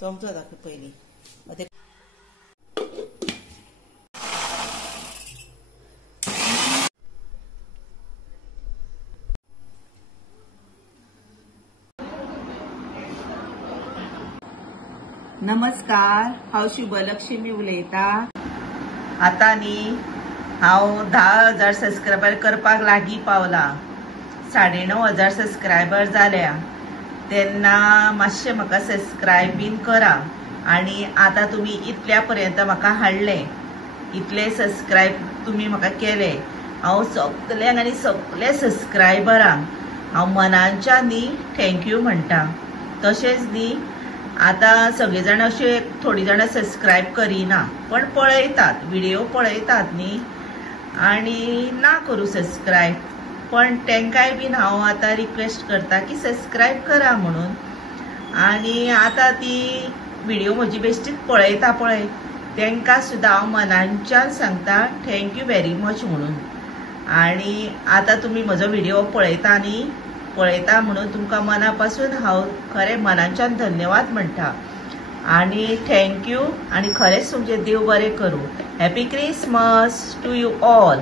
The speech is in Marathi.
चमचो दाखय पयलीं नमस्कार, हांव शुभलक्ष्मी उलयता। आता न्ही हांव 10,000 सबस्क्रायबर करपाक लागीं पावला। 9,500 सबस्क्रायबर जाल्या, तेन्ना मातशें म्हाका सबस्क्रायब बीन करा। आणि आता तुम्ही इतल्या पर्यंत म्हाका हाडले, इतले सबस्क्रायब तुम्ही म्हाका केले। हांव सगल्यांक आनी सगळे सबस्क्रायबरांक हांव मनाच्यान न्ही थँक्यू म्हणटा। तशेंच न्ही आता सगळे जाण अशे थोडी जाणां सबस्क्रायब करिना, पण पळयतात, व्हिडिओ पळयतात न्ही आणि ना करू सबस्क्रायब, पण तेंकाय बीन हांव आता रिक्वेस्ट करता की सबस्क्रायब करा म्हणून। आणि आता ती व्हिडिओ म्हजी बेश्टीच पळयता पळय, तेंकां सुद्दां हांव मनाच्यान सांगता थँक्यू व्हेरी मच म्हणून। आणि आता तुम्ही म्हजो व्हिडिओ पळयता म्हणून तुमकां मना पासून हांव खरें मनाच्यान धन्यवाद म्हणटा आणि थँक्यू। आणि खरेंच तुमचें देव बरें करूं। Happy Christmas to you all.